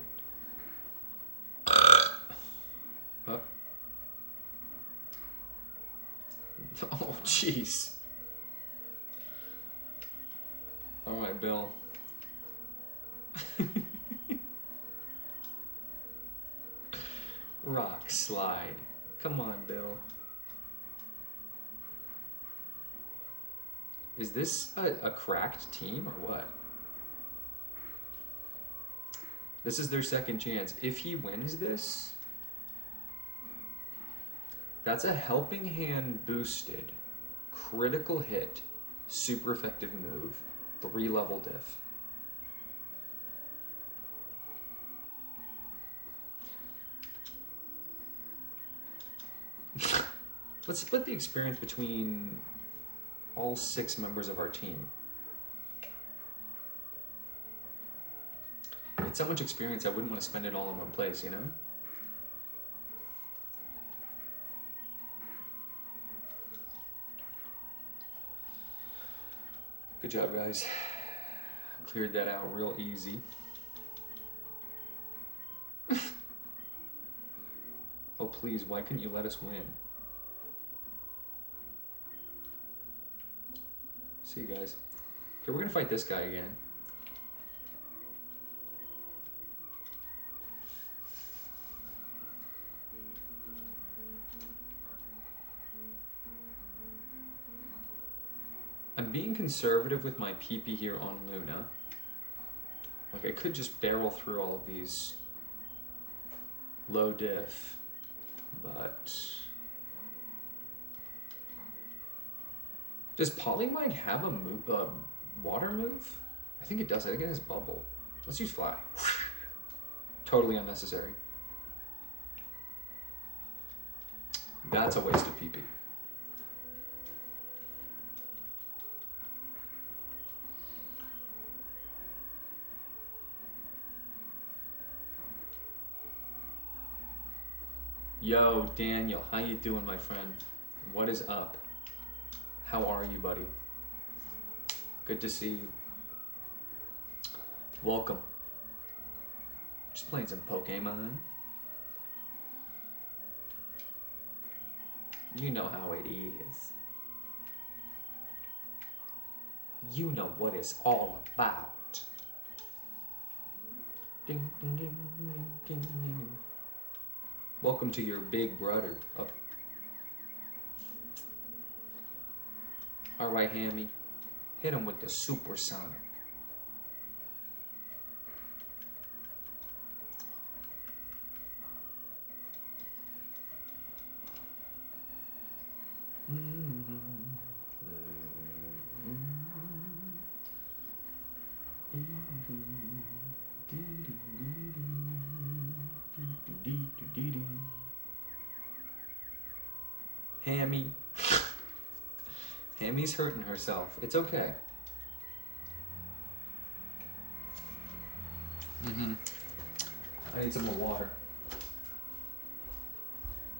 Oh, oh jeez. All right, Bill. Rock slide. Come on, Bill. Is this a cracked team or what? This is their second chance. If he wins this, that's a helping hand boosted, critical hit, super effective move, 3-level diff. Let's split the experience between all 6 members of our team. It's so much experience, I wouldn't want to spend it all in one place, you know? Good job, guys. Cleared that out real easy. Oh, please, why couldn't you let us win? See you guys. Okay, we're gonna fight this guy again. I'm being conservative with my PP here on Luna. Like, I could just barrel through all of these low diff, but... Does Polymag have a move, water move? I think it does. I think it has bubble. Let's use fly. Totally unnecessary. That's a waste of PP. Yo, Daniel, how you doing, my friend? What is up? How are you, buddy? Good to see you. Welcome. Just playing some Pokémon. You know how it is. You know what it's all about. Ding, ding, ding, ding, ding, ding. Welcome to your big brother. Oh. All right, Hammy. Hit him with the supersonic. Hammy. Hammy's hurting herself. It's okay. I need some more water.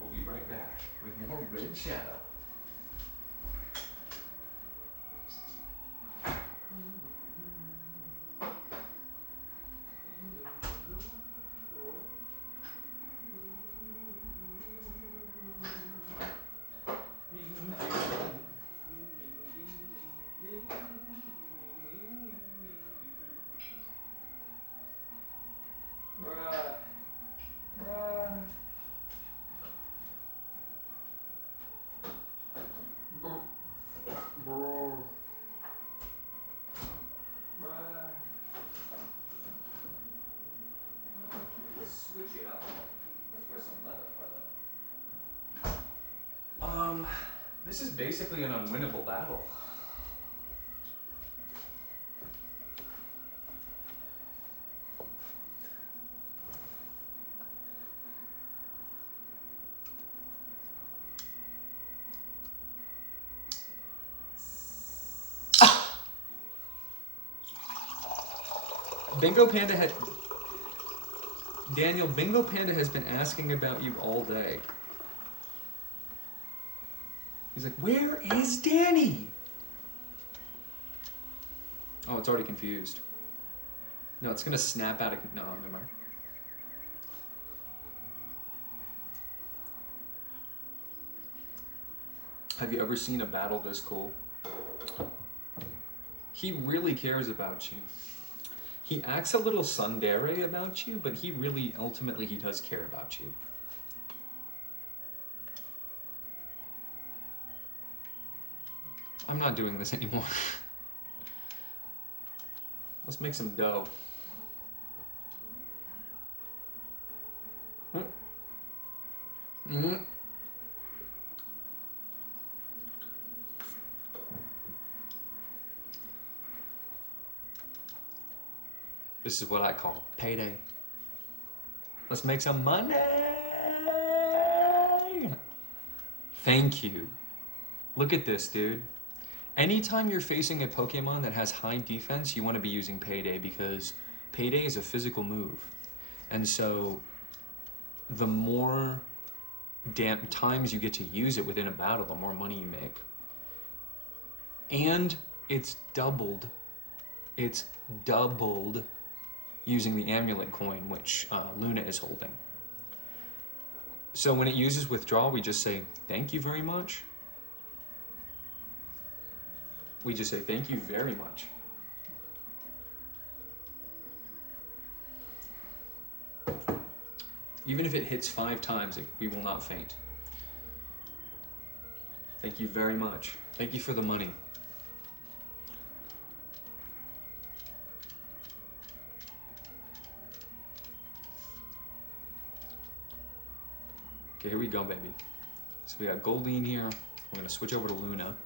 We'll be right back with more Red Shadow. This is basically an unwinnable battle. Bingo Panda had... Daniel, Bingo Panda has been asking about you all day. He's like, where is Danny? Oh, it's already confused. No, it's gonna snap out of... No, never mind. Have you ever seen a battle this cool? He really cares about you. He acts a little tsundere about you, but he really, ultimately, he does care about you. I'm not doing this anymore. Let's make some dough. This is what I call payday. Let's make some money. Thank you. Look at this, dude. Anytime you're facing a Pokemon that has high defense, you want to be using Payday because Payday is a physical move. And so the more times you get to use it within a battle, the more money you make. And it's doubled using the amulet coin, which Luna is holding. So when it uses withdraw, we just say, thank you very much. We just say, thank you very much. Even if it hits 5 times, we will not faint. Thank you very much. Thank you for the money. Okay, here we go, baby. So we got Goldeen here. We're gonna switch over to Luna.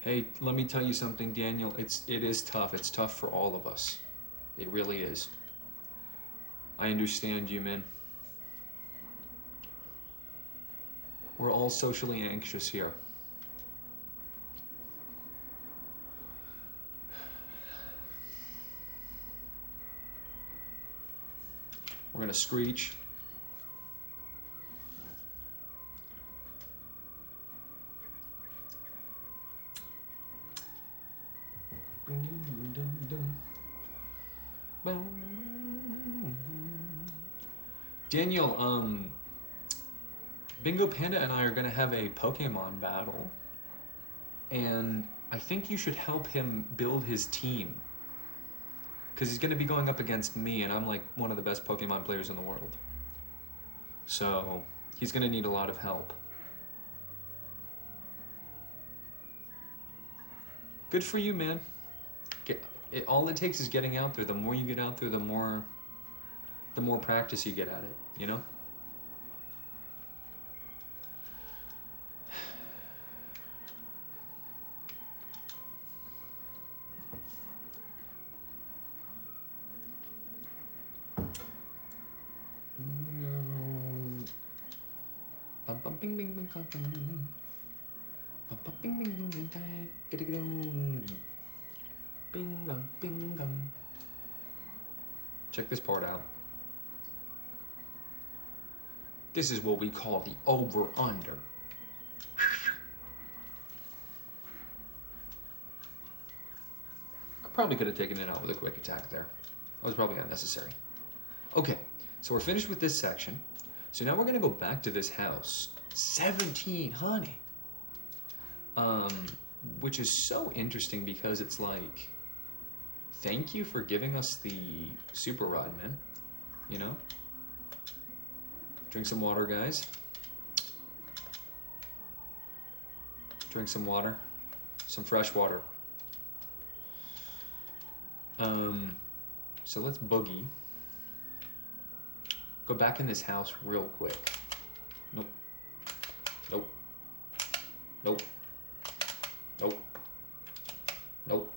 Hey, let me tell you something, Daniel. It is tough. It's tough for all of us. It really is. I understand you, man. We're all socially anxious here. We're gonna screech. Daniel, Bingo Panda and I are gonna have a Pokemon battle, and I think you should help him build his team, because he's gonna be going up against me, and I'm like one of the best Pokemon players in the world. So he's gonna need a lot of help. Good for you, man. All it takes is getting out there. The more you get out there, the more practice you get at it, you know? Check this part out. This is what we call the over-under. I probably could have taken it out with a quick attack there. That was probably unnecessary. Okay, so we're finished with this section. So now we're gonna go back to this house. 17 honey. Which is so interesting because it's like, thank you for giving us the super rod, man. You know? Drink some water, guys. Drink some water. Some fresh water. So let's boogie. Go back in this house real quick. Nope. Nope. Nope. Nope. Nope.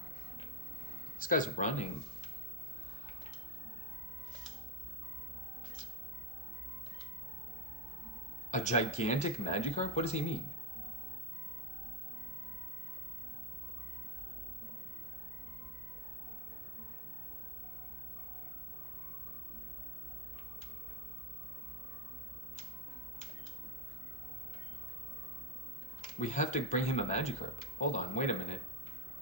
This guy's running. A gigantic Magikarp? What does he mean? We have to bring him a Magikarp. Hold on, wait a minute.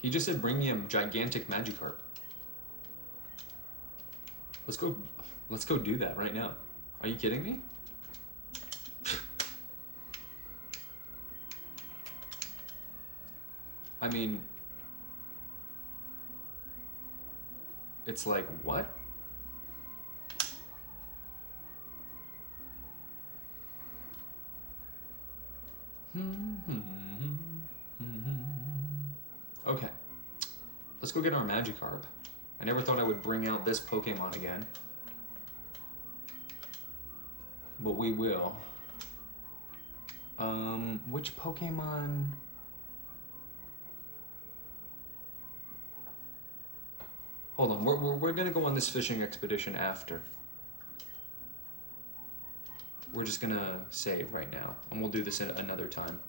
He just said bring me a gigantic Magikarp. Let's go do that right now. Are you kidding me? I mean, it's like, what? Okay, let's go get our Magikarp. I never thought I would bring out this Pokemon again, but we will. Which Pokemon? Hold on, we're gonna go on this fishing expedition after. We're just gonna save right now, and we'll do this at another time.